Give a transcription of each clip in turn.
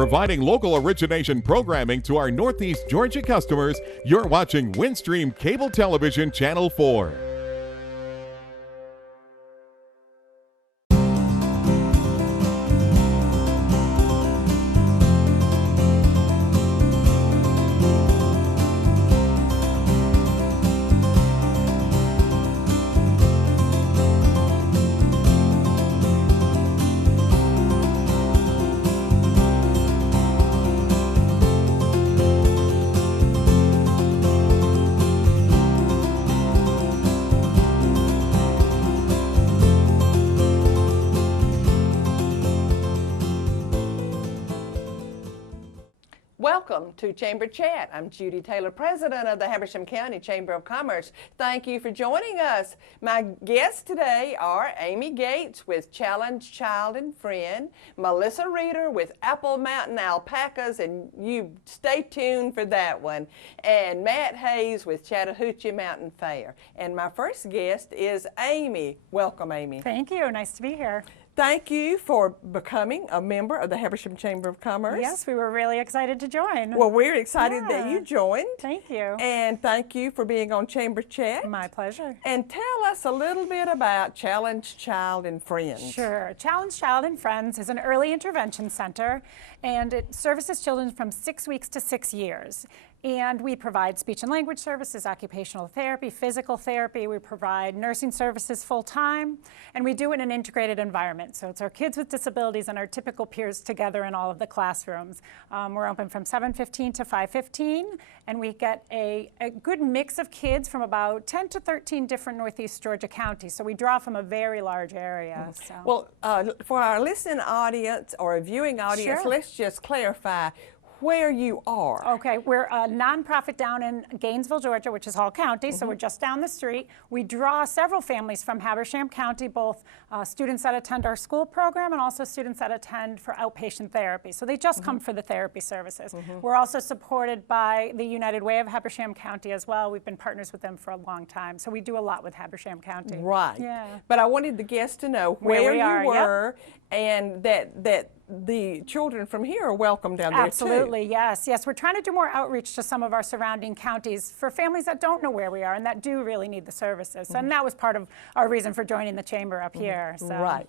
Providing local origination programming to our Northeast Georgia customers, you're watching Windstream Cable Television Channel 4. Welcome to Chamber Chat. I'm Judy Taylor, President of the Habersham County Chamber of Commerce. Thank you for joining us. My guests today are Amy Gates with Challenge Child and Friend, Melissa Reeder with Apple Mountain Alpacas, and you stay tuned for that one, and Matt Hayes with Chattahoochee Mountain Fair. And my first guest is Amy. Welcome, Amy. Thank you. Nice to be here. Thank you for becoming a member of the Habersham Chamber of Commerce. Yes, we were really excited to join. Well, we're excited that you joined. Thank you. And thank you for being on Chamber Chat. My pleasure. And tell us a little bit about Challenge Child and Friends. Sure. Challenge Child and Friends is an early intervention center, and it services children from 6 weeks to 6 years. And we provide speech and language services, occupational therapy, physical therapy. We provide nursing services full-time, and we do it in an integrated environment. So it's our kids with disabilities and our typical peers together in all of the classrooms. We're open from 7:15 to 5:15, and we get a good mix of kids from about 10 to 13 different Northeast Georgia counties. So we draw from a very large area. So. Well, for our listening audience or a viewing audience, Sure. let's just clarify where you are. Okay, we're a nonprofit down in Gainesville, Georgia, which is Hall County, so we're just down the street. We draw several families from Habersham County, both students that attend our school program and also students that attend for outpatient therapy. So they just come for the therapy services. We're also supported by the United Way of Habersham County as well. We've been partners with them for a long time, so we do a lot with Habersham County. Right. Yeah. But I wanted the guests to know where you were, and that the children from here are welcome down there too. Absolutely, yes. Yes, we're trying to do more outreach to some of our surrounding counties for families that don't know where we are and that do really need the services. And that was part of our reason for joining the chamber up here. So. Right.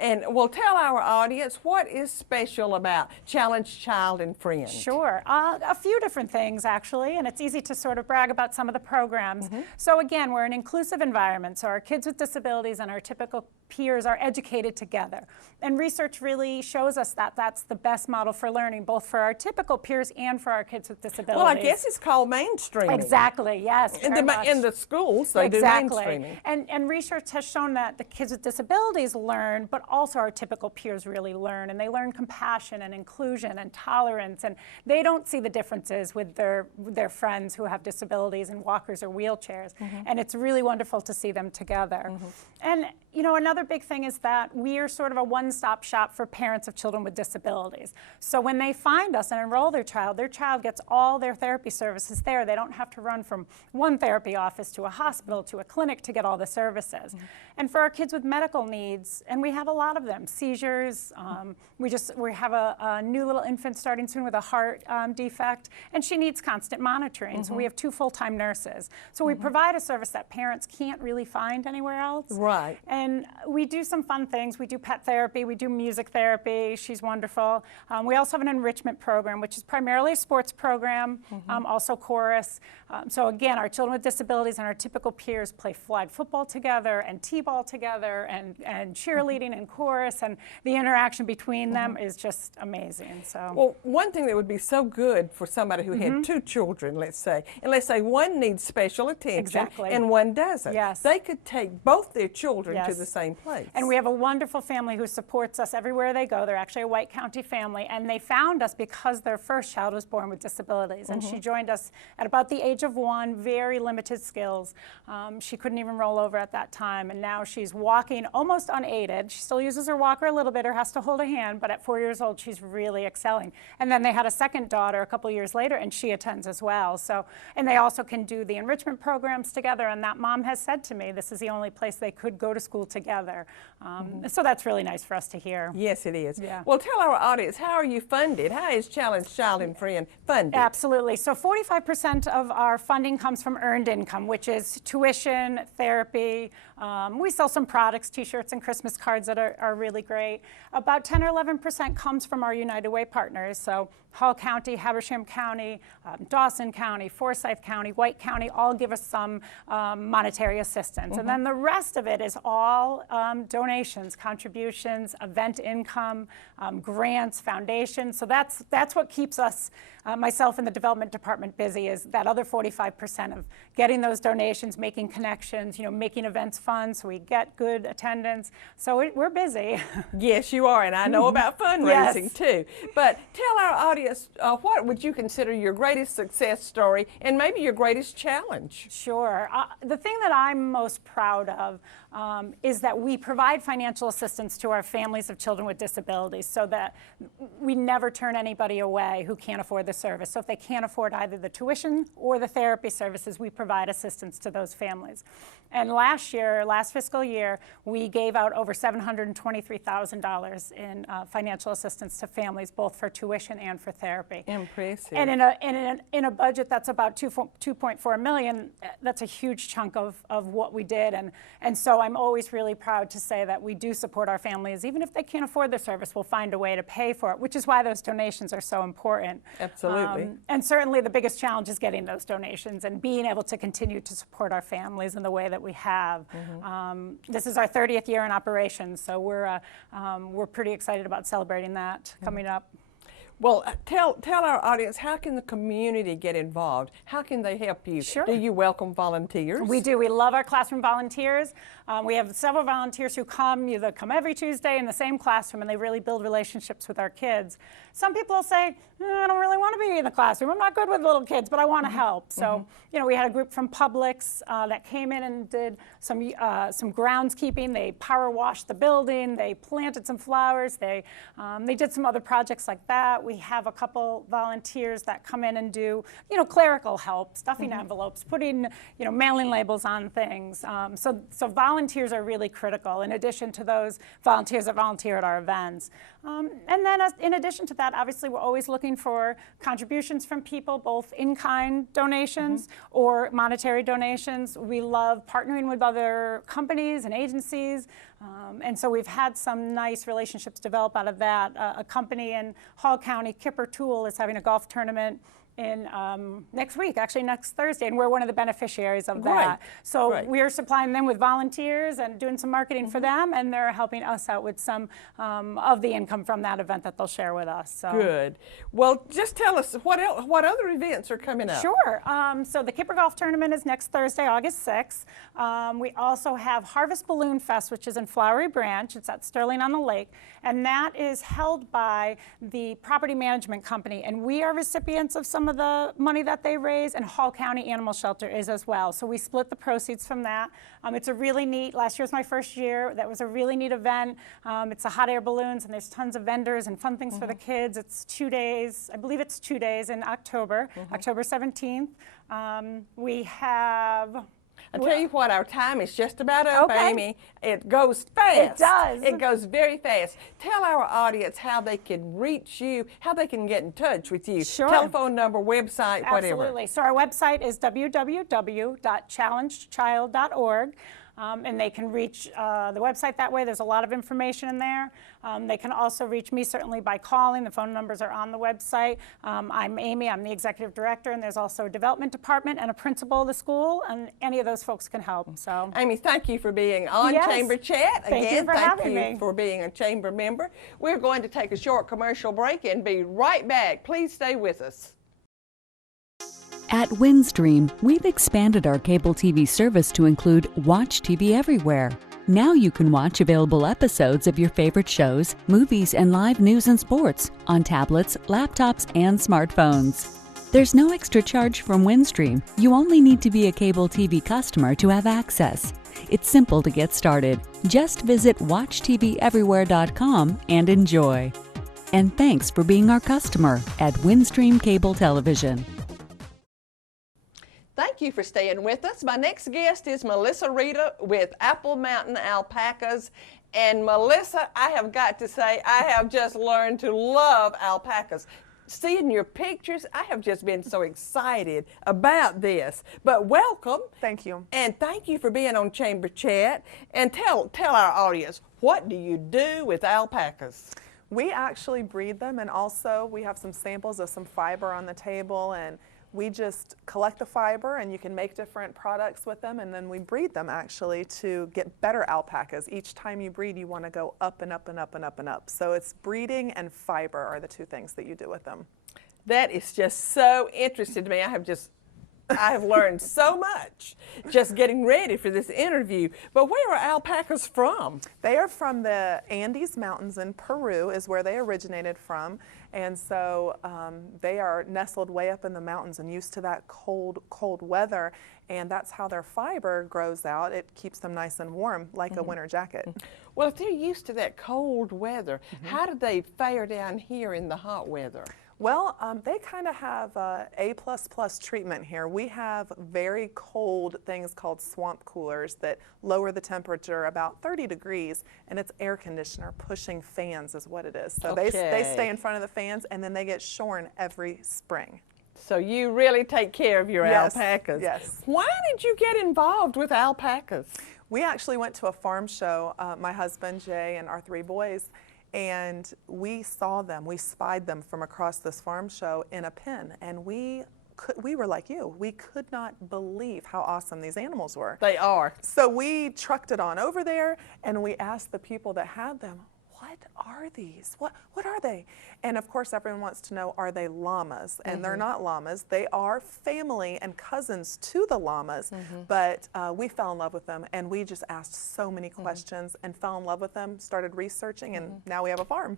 And we'll tell our audience what is special about Challenge Child and Friend. Sure. A few different things, actually, and it's easy to sort of brag about some of the programs. So again, we're an inclusive environment, so our kids with disabilities and our typical peers are educated together. And research really shows us that that's the best model for learning, both for our typical peers and for our kids with disabilities. Well, I guess it's called mainstreaming. Exactly, yes. In the schools, they do mainstreaming. And research has shown that the kids with disabilities learn, but also our typical peers really learn, and they learn compassion and inclusion and tolerance, and they don't see the differences with their friends who have disabilities and walkers or wheelchairs. And it's really wonderful to see them together. And you know, another big thing is that we are sort of a one-stop shop for parents of children with disabilities. So when they find us and enroll their child gets all their therapy services there. They don't have to run from one therapy office to a hospital to a clinic to get all the services. And for our kids with medical needs, and we have a lot of them, seizures, we have a new little infant starting soon with a heart defect, and she needs constant monitoring. So we have 2 full-time nurses. So we provide a service that parents can't really find anywhere else. Right. And we do some fun things. We do pet therapy, we do music therapy. She's wonderful. We also have an enrichment program, which is primarily a sports program, also chorus. So again, our children with disabilities and our typical peers play flag football together and t-ball together and cheerleading and chorus, and the interaction between them is just amazing. So. Well, one thing that would be so good for somebody who had 2 children, let's say, and let's say one needs special attention and one doesn't. Yes. They could take both their children to the same place. And we have a wonderful family who supports us everywhere they go. They're actually a White County family, and they found us because their first child was born with disabilities. And she joined us at about the age of 1, very limited skills. She couldn't even roll over at that time, and now she's walking almost unaided. She still uses her walker a little bit or has to hold a hand, but at 4 years old, she's really excelling. And then they had a second daughter a couple years later, and she attends as well. So, and they also can do the enrichment programs together, and that mom has said to me, this is the only place they could go to school pool together. So that's really nice for us to hear. Yes, it is. Yeah. Well, tell our audience, how are you funded? How is Challenge Child and Friend funded? Absolutely. So 45% of our funding comes from earned income, which is tuition, therapy. We sell some products, T-shirts and Christmas cards that are really great. About 10 or 11% comes from our United Way partners. So Hall County, Habersham County, Dawson County, Forsyth County, White County all give us some monetary assistance. And then the rest of it is all donations, contributions, event income, grants, foundations. So that's what keeps us, myself and the development department, busy, is that other 45% of getting those donations, making connections, making events fun so we get good attendance. So we're busy. Yes, you are, and I know about fundraising too. But tell our audience, what would you consider your greatest success story and maybe your greatest challenge? Sure. The thing that I'm most proud of is that we provide financial assistance to our families of children with disabilities so that we never turn anybody away who can't afford the service. So if they can't afford either the tuition or the therapy services, we provide assistance to those families. And last fiscal year, we gave out over $723,000 in financial assistance to families, both for tuition and for therapy. Impressive. And in a budget that's about $2.4 million, that's a huge chunk of what we did. And so I'm always really proud to say that we do support our families. Even if they can't afford the service, we'll find a way to pay for it, which is why those donations are so important. Absolutely. And certainly the biggest challenge is getting those donations and being able to continue to support our families in the way that we have. This is our 30th year in operation, so we're pretty excited about celebrating that coming up. Well, tell our audience, how can the community get involved? How can they help you? Sure. Do you welcome volunteers? We do. We love our classroom volunteers. We have several volunteers who come every Tuesday in the same classroom, and they really build relationships with our kids. Some people will say, I don't really want to be in the classroom. I'm not good with little kids, but I want to help. So, we had a group from Publix that came in and did some groundskeeping. They power washed the building. They planted some flowers. They did some other projects like that. We have a couple volunteers that come in and do, clerical help, stuffing envelopes, putting, mailing labels on things. So volunteers are really critical, in addition to those volunteers that volunteer at our events. And then in addition to that, obviously, we're always looking for contributions from people, both in-kind donations or monetary donations. We love partnering with other companies and agencies. And so we've had some nice relationships develop out of that. A company in Hall County, Kipper Tool, is having a golf tournament in next week, actually next Thursday, and we're one of the beneficiaries of that. So we're supplying them with volunteers and doing some marketing for them, and they're helping us out with some of the income from that event that they'll share with us. So. Good. Well, just tell us what other events are coming up. Sure. So the Kipper Golf Tournament is next Thursday, August 6th. We also have Harvest Balloon Fest, which is in Flowery Branch. It's at Sterling on the Lake, and that is held by the property management company, and we are recipients of some of the money that they raise, and Hall County Animal Shelter is as well. So we split the proceeds from that. It's a really neat, last year was my first year, that was a really neat event. It's a hot air balloons, and there's tons of vendors and fun things for the kids. It's 2 days, I believe it's 2 days in October, October 17th. We have... I tell you what, our time is just about up, Amy. It goes fast. It does. It goes very fast. Tell our audience how they can reach you, how they can get in touch with you. Sure. Telephone number, website, whatever. Absolutely. So our website is www.challengechild.org. And they can reach the website that way. There's a lot of information in there. They can also reach me certainly by calling. The phone numbers are on the website. I'm Amy. I'm the executive director, and there's also a development department and a principal of the school, and any of those folks can help. So, Amy, thank you for being on Chamber Chat. Thank you for having me. Thank you for being a Chamber member. We're going to take a short commercial break and be right back. Please stay with us. At Windstream, we've expanded our cable TV service to include Watch TV Everywhere. Now you can watch available episodes of your favorite shows, movies, and live news and sports on tablets, laptops, and smartphones. There's no extra charge from Windstream. You only need to be a cable TV customer to have access. It's simple to get started. Just visit WatchTVEverywhere.com and enjoy. And thanks for being our customer at Windstream Cable Television. Thank you for staying with us. My next guest is Melissa Rita with Apple Mountain Alpacas. And Melissa, I have got to say, I have just learned to love alpacas. Seeing your pictures, I have just been so excited about this. But welcome. Thank you. And thank you for being on Chamber Chat. And tell our audience, what do you do with alpacas? We actually breed them, and also we have some samples of some fiber on the table, and we just collect the fiber, and you can make different products with them, and then we breed them actually to get better alpacas. Each time you breed, you want to go up and up and up and up and up. So it's breeding and fiber are the two things that you do with them. That is just so interesting to me. I have learned so much just getting ready for this interview. But where are alpacas from? They are from the Andes Mountains in Peru is where they originated from. And so they are nestled way up in the mountains and used to that cold weather. And that's how their fiber grows out. It keeps them nice and warm, like a winter jacket. Well, if they're used to that cold weather, how do they fare down here in the hot weather? Well, they kind of have A++ treatment here. We have very cold things called swamp coolers that lower the temperature about 30 degrees, and it's air conditioner pushing fans is what it is. So they stay in front of the fans, and then they get shorn every spring. So you really take care of your alpacas. Yes. Why did you get involved with alpacas? We actually went to a farm show, my husband, Jay, and our 3 boys, and we saw them, we spied them from across this farm show in a pen, and we were like you. We could not believe how awesome these animals were. They are. So we trucked it on over there, and we asked the people that had them, what are these? What are they? And of course, everyone wants to know, are they llamas? And they're not llamas. They are family and cousins to the llamas, but we fell in love with them, and we just asked so many questions and fell in love with them, started researching, and now we have a farm.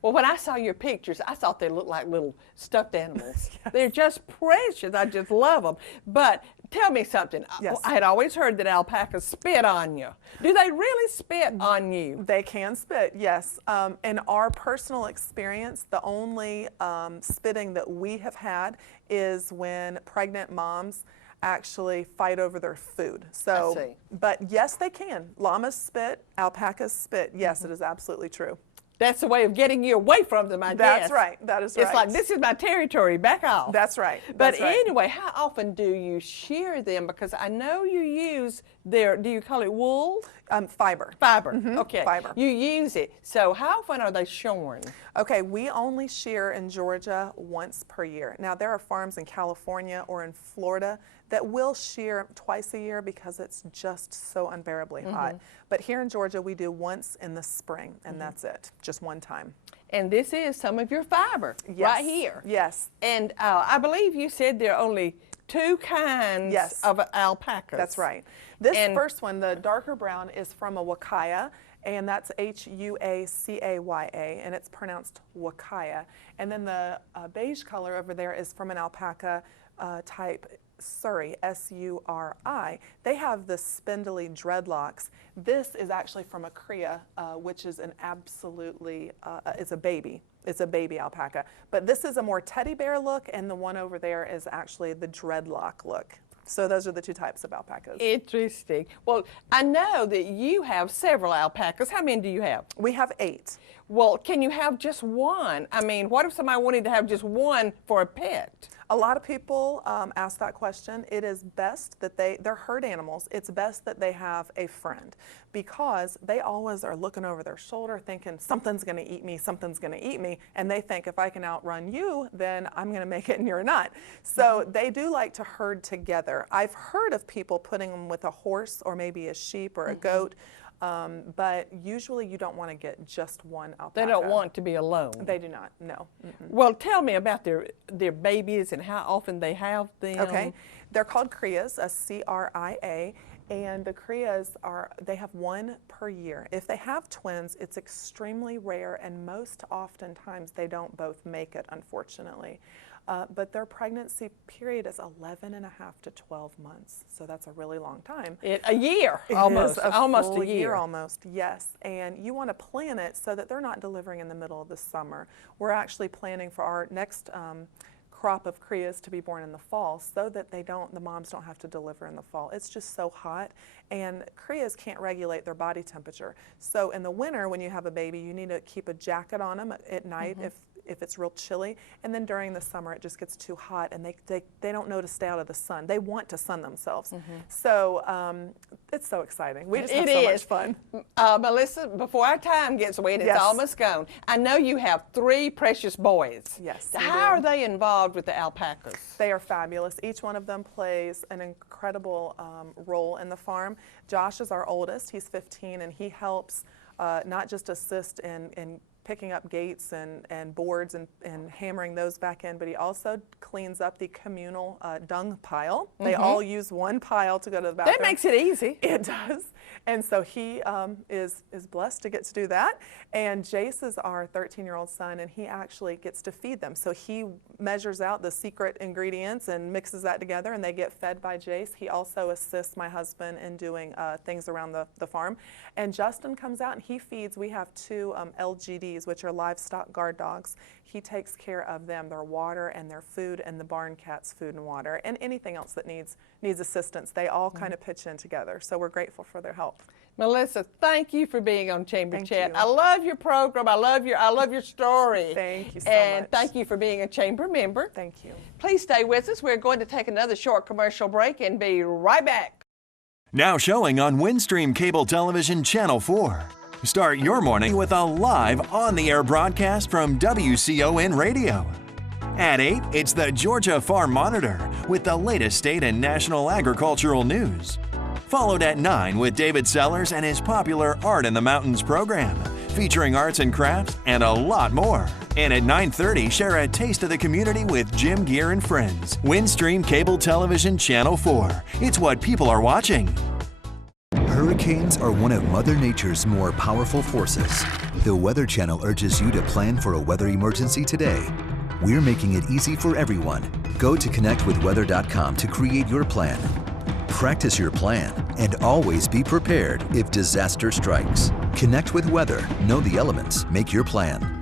Well, when I saw your pictures, I thought they looked like little stuffed animals. They're just precious. I just love them. But tell me something. Yes. I had always heard that alpacas spit on you. Do they really spit on you? They can spit, yes. In our personal experience, the only spitting that we have had is when pregnant moms actually fight over their food. So, I see. But yes, they can. Llamas spit, alpacas spit. Yes, it is absolutely true. That's the way of getting you away from them, I guess. That's right. That is right. It's like, this is my territory, back off. That's right. But That's right. anyway, how often do you shear them? Because I know you use their, do you call it wool? Fiber. Fiber, okay. Fiber. You use it. So how often are they shorn? Okay, we only shear in Georgia once per year. Now, there are farms in California or in Florida that will shear twice a year because it's just so unbearably hot. But here in Georgia, we do once in the spring, and that's it, just one time. And this is some of your fiber right here. Yes. And I believe you said there are only 2 kinds of alpacas. That's right. This first one, the darker brown, is from a Wakaya, and that's Huacaya, and it's pronounced Wakaya. And then the beige color over there is from an alpaca type Suri, S-U-R-I. They have the spindly dreadlocks. This is actually from a cria, which is an absolutely, it's a baby. It's a baby alpaca. But this is a more teddy bear look, and the one over there is actually the dreadlock look. So those are the 2 types of alpacas. Interesting. Well, I know that you have several alpacas. How many do you have? We have 8. Well, can you have just one? I mean, what if somebody wanted to have just one for a pet? A lot of people ask that question. It is best that they're herd animals. It's best that they have a friend because they always are looking over their shoulder thinking something's going to eat me, something's going to eat me. And they think if I can outrun you, then I'm going to make it and you're not. So they do like to herd together. I've heard of people putting them with a horse or maybe a sheep or a goat. But usually you don't want to get just one alpaca. They don't want to be alone. They do not, no. Well, tell me about their babies and how often they have them. Okay, they're called crias, C-R-I-A, and the crias they have 1 per year. If they have twins, it's extremely rare, and most oftentimes they don't both make it, unfortunately. But their pregnancy period is 11 and a half to 12 months, so that's a really long time. A year, almost, almost a year. Almost, yes. And you want to plan it so that they're not delivering in the middle of the summer. We're actually planning for our next crop of crias to be born in the fall so that the moms don't have to deliver in the fall. It's just so hot, and crias can't regulate their body temperature. So in the winter, when you have a baby, you need to keep a jacket on them at night if it's real chilly, and then during the summer it just gets too hot and they don't know to stay out of the sun. They want to sun themselves. So it's so exciting. We just have so much fun. Melissa, before our time gets away and it's almost gone, I know you have 3 precious boys. Yes. How are they involved with the alpacas? They are fabulous. Each one of them plays an incredible role in the farm. Josh is our oldest. He's 15, and he helps not just assist in picking up gates and boards and hammering those back in, but he also cleans up the communal dung pile. They all use one pile to go to the bathroom. That makes it easy. It does. And so he is blessed to get to do that. And Jace is our 13-year-old son, and he actually gets to feed them. So he measures out the secret ingredients and mixes that together, and they get fed by Jace. He also assists my husband in doing things around the farm. And Justin comes out and he feeds. We have 2 LGDs, which are livestock guard dogs. He takes care of them, their water and their food, and the barn cat's food and water, and anything else that needs assistance. They all kind of pitch in together. So we're grateful for their help. Melissa, thank you for being on Chamber Chat. you. I love your program. I love your story. Thank you so and much. thank you for being a Chamber member. Thank you. Please stay with us. We're going to take another short commercial break and be right back. Now showing on Windstream Cable Television Channel 4. Start your morning with a live on-the-air broadcast from WCON Radio. At 8, it's the Georgia Farm Monitor with the latest state and national agricultural news. Followed at 9 with David Sellers and his popular Art in the Mountains program, featuring arts and crafts and a lot more. And at 9:30, share a taste of the community with Jim Gear and friends. Windstream Cable Television Channel 4. It's what people are watching. Hurricanes are one of Mother Nature's more powerful forces. The Weather Channel urges you to plan for a weather emergency today. We're making it easy for everyone. Go to connectwithweather.com to create your plan. Practice your plan and always be prepared if disaster strikes. Connect with Weather. Know the elements. Make your plan.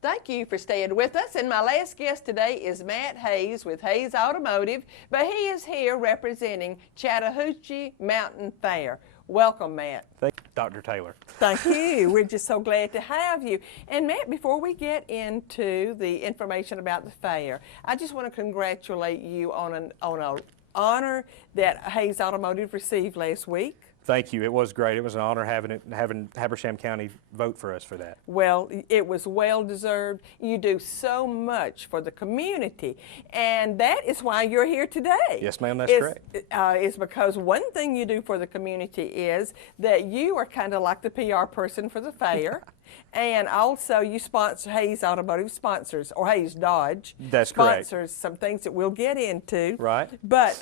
Thank you for staying with us. And my last guest today is Matt Hayes with Hayes Automotive, but he is here representing Chattahoochee Mountain Fair. Welcome, Matt. Thank you, Dr. Taylor. Thank you. We're just so glad to have you. And Matt, before we get into the information about the fair, I just want to congratulate you on an honor that Hayes Automotive received last week. Thank you. It was great. It was an honor having Habersham County vote for us for that. Well, it was well deserved. You do so much for the community, and that is why you're here today. Yes, ma'am, that's correct. It's because one thing you do for the community is that you are kind of like the PR person for the fair, and also you sponsor Hayes Automotive sponsors, or Hayes Dodge. That's correct. Sponsors some things that we'll get into. Right. But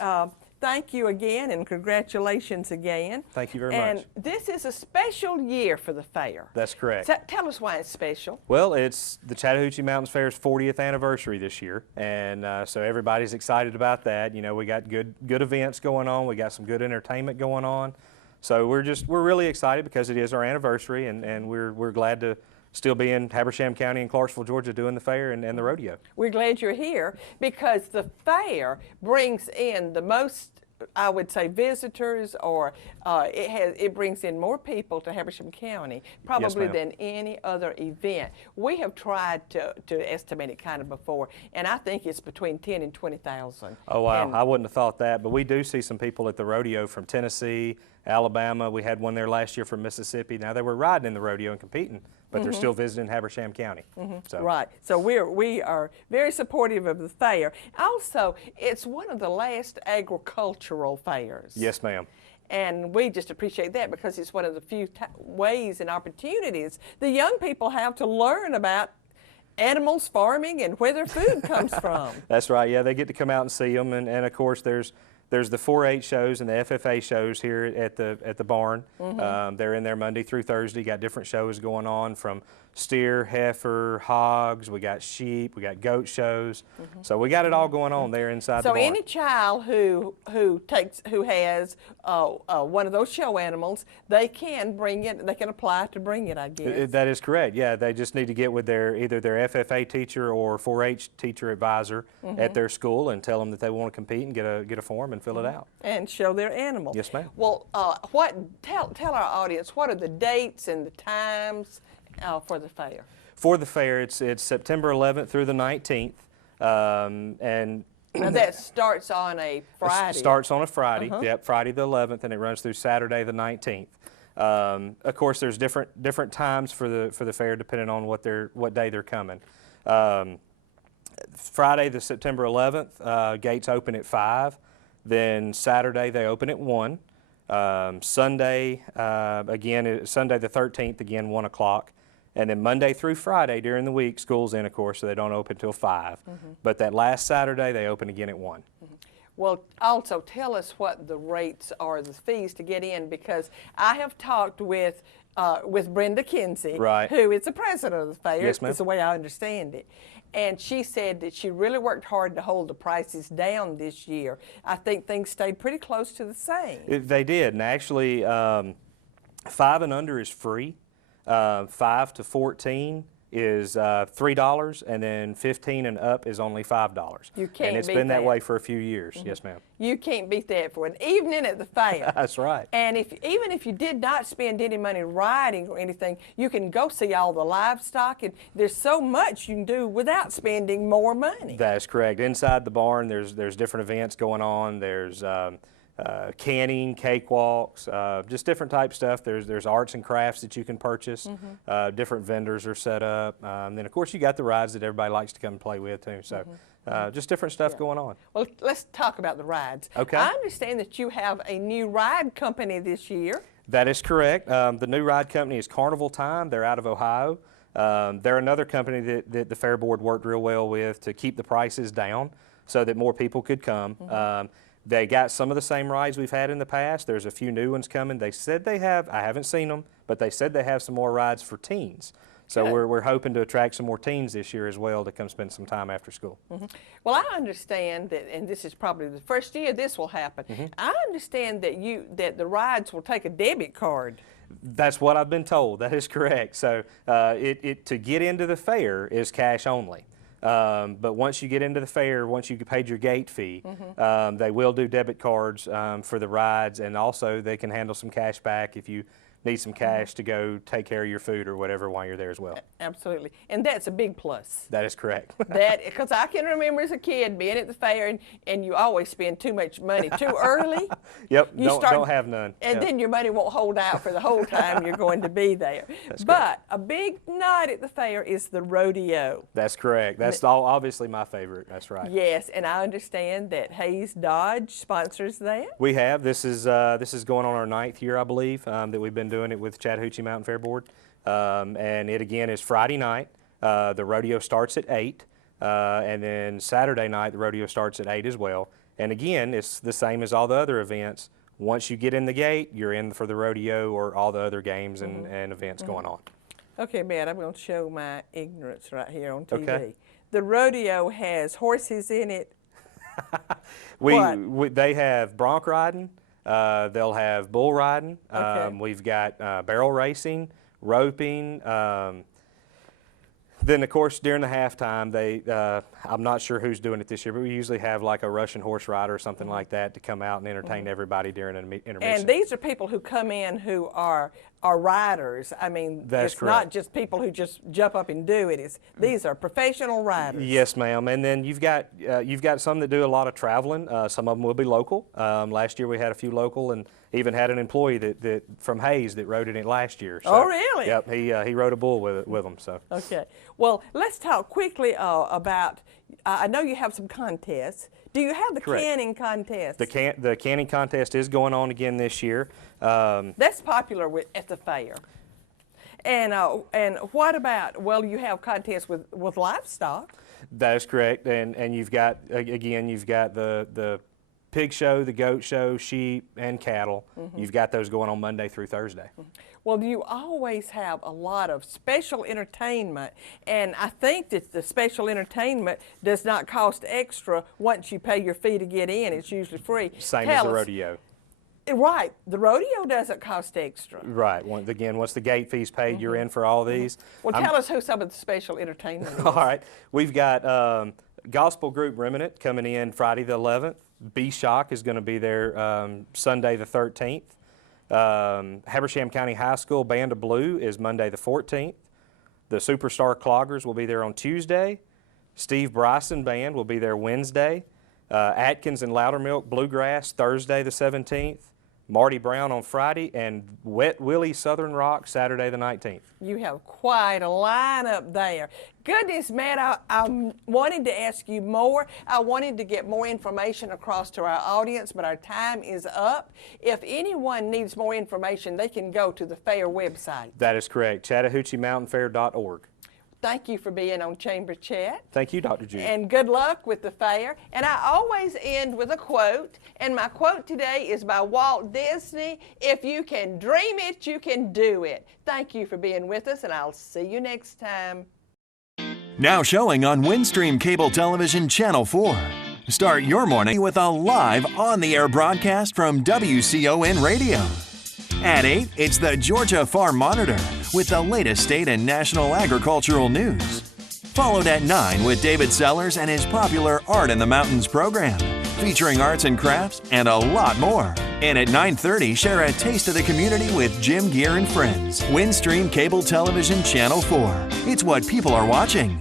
thank you again, and congratulations again. Thank you very much. much. And this is a special year for the fair. That's correct. So tell us why it's special. Well, it's the Chattahoochee Mountains Fair's 40th anniversary this year, and so everybody's excited about that. You know, we got good events going on. We got some good entertainment going on. So we're really excited because it is our anniversary, and we're glad to still be in Habersham County in Clarksville, Georgia, doing the fair and the rodeo. We're glad you're here because the fair brings in the most, I would say, visitors, or it brings in more people to Habersham County probably than any other event. We have tried to estimate it kind of before, and I think it's between 10 and 20,000. Oh wow, and I wouldn't have thought that, but we do see some people at the rodeo from Tennessee, Alabama. We had one there last year from Mississippi. Now they were riding in the rodeo and competing, but they're still visiting Habersham County. So. Right. So we are very supportive of the fair. Also, it's one of the last agricultural fairs. Yes, ma'am. And we just appreciate that because it's one of the few ways and opportunities the young people have to learn about animals, farming, and where their food comes from. That's right. Yeah, they get to come out and see them, and of course there's There's the 4-H shows and the FFA shows here at the barn. They're in there Monday through Thursday. Got different shows going on, from steer, heifer, hogs. We got sheep. We got goat shows. So we got it all going on there inside the barn. So any child who has one of those show animals, they can bring it. They can apply to bring it, I guess. That is correct. Yeah, they just need to get with either their FFA teacher or 4-H teacher advisor at their school and tell them that they want to compete and get a form and fill it out. And show their animal. Yes, ma'am. Well, tell our audience, what are the dates and the times for the fair? For the fair, it's September 11th through the 19th, and now that starts on a Friday. Starts on a Friday. Yep, Friday the 11th, and it runs through Saturday the 19th. Of course, there's different times for the fair depending on what day they're coming. Friday, the September 11th, gates open at 5. Then Saturday they open at 1. Sunday, Sunday the 13th, again 1 o'clock. And then Monday through Friday during the week, school's in, of course, so they don't open till 5. But that last Saturday, they open again at 1. Well, also tell us what the rates are, the fees to get in, because I have talked with Brenda Kinsey, who is the president of the fair. Yes, ma'am. Is the way I understand it. And she said that she really worked hard to hold the prices down this year. I think things stayed pretty close to the same. They did, and actually 5 and under is free. 5 to 14 is $3, and then 15 and up is only $5. You can't and it's beat been that that way for a few years. Yes, ma'am. You can't beat that for an evening at the fair. That's right. And even if you did not spend any money riding or anything, you can go see all the livestock, and there's so much you can do without spending more money. That's correct. Inside the barn, there's different events going on. There's canning, cakewalks, just different type stuff. There's arts and crafts that you can purchase. Different vendors are set up. Then of course you got the rides that everybody likes to come and play with too. So just different stuff going on. Well, let's talk about the rides. Okay. I understand that you have a new ride company this year. That is correct. The new ride company is Carnival Time. They're out of Ohio. They're another company that the Fair Board worked real well with to keep the prices down so that more people could come. They got some of the same rides we've had in the past. There's a few new ones coming. They said they have, I haven't seen them, but they said they have some more rides for teens. So we're hoping to attract some more teens this year as well to come spend some time after school. Well, I understand that, and this is probably the first year this will happen. I understand that the rides will take a debit card. That's what I've been told. That is correct. So to get into the fair is cash only. But once you get into the fair, once you paid your gate fee, they will do debit cards for the rides, and also they can handle some cash back if you need some cash to go take care of your food or whatever while you're there as well. Absolutely. And that's a big plus. That is correct. Because I can remember as a kid being at the fair, and you always spend too much money too early. Yep, don't have none. And then your money won't hold out for the whole time you're going to be there. But a big night at the fair is the rodeo. That's correct. That's obviously my favorite. That's right. Yes, and I understand that Hayes Dodge sponsors that. We have. This is going on our 9th year, I believe, that we've been doing it with Chattahoochee Mountain Fair Board. And it again is Friday night. The rodeo starts at 8, and then Saturday night the rodeo starts at 8 as well. And again, it's the same as all the other events. Once you get in the gate, you're in for the rodeo or all the other games and events going on. Okay, Matt, I'm going to show my ignorance right here on TV. Okay. The rodeo has horses in it. They have bronc riding. They'll have bull riding. We've got barrel racing, roping. Then, of course, during the halftime, I'm not sure who's doing it this year, but we usually have like a Russian horse rider or something like that to come out and entertain everybody during an intermission. And these are people who come in who are riders. I mean, it's not just people who just jump up and do it. These are professional riders. Yes, ma'am. And then you've got some that do a lot of traveling. Some of them will be local. Last year we had a few local, and even had an employee that from Hayes that rode in it last year. So, oh, really? Yep. He rode a bull with them. So. Okay. Well, let's talk quickly about. I know you have some contests. Do you have the canning contest? The canning contest is going on again this year. That's popular at the fair. And what about? Well, you have contests with livestock. That is correct. And you've got the pig show, the goat show, sheep, and cattle. You've got those going on Monday through Thursday. Well, you always have a lot of special entertainment, and I think that the special entertainment does not cost extra once you pay your fee to get in. It's usually free. Same as the rodeo. Right. The rodeo doesn't cost extra. Right. Again, once the gate fee's paid, you're in for all these. Well, tell us who some of the special entertainment is. All right. We've got gospel group Remnant coming in Friday the 11th. B-Shock is going to be there Sunday the 13th. Habersham County High School Band of Blue is Monday the 14th. The Superstar Cloggers will be there on Tuesday. Steve Bryson Band will be there Wednesday. Atkins and Loudermilk Bluegrass Thursday the 17th. Marty Brown on Friday, and Wet Willie Southern Rock Saturday the 19th. You have quite a lineup there. Goodness, Matt, I wanted to ask you more. I wanted to get more information across to our audience, but our time is up. If anyone needs more information, they can go to the fair website. That is correct, ChattahoocheeMountainFair.org. Thank you for being on Chamber Chat. Thank you, Dr. Judy. And good luck with the fair. And I always end with a quote. And my quote today is by Walt Disney. If you can dream it, you can do it. Thank you for being with us, and I'll see you next time. Now showing on Windstream Cable Television Channel 4. Start your morning with a live on-the-air broadcast from WCON Radio. At 8, it's the Georgia Farm Monitor with the latest state and national agricultural news. Followed at 9 with David Sellers and his popular Art in the Mountains program, featuring arts and crafts and a lot more. And at 9:30, share a taste of the community with Jim Gear and Friends. Windstream Cable Television Channel 4. It's what people are watching.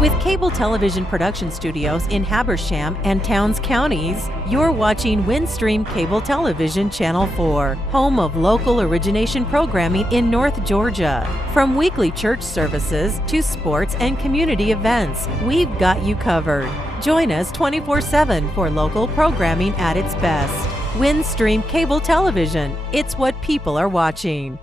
With cable television production studios in Habersham and Towns counties, you're watching Windstream Cable Television Channel 4, home of local origination programming in North Georgia. From weekly church services to sports and community events, we've got you covered. Join us 24/7 for local programming at its best. Windstream Cable Television, it's what people are watching.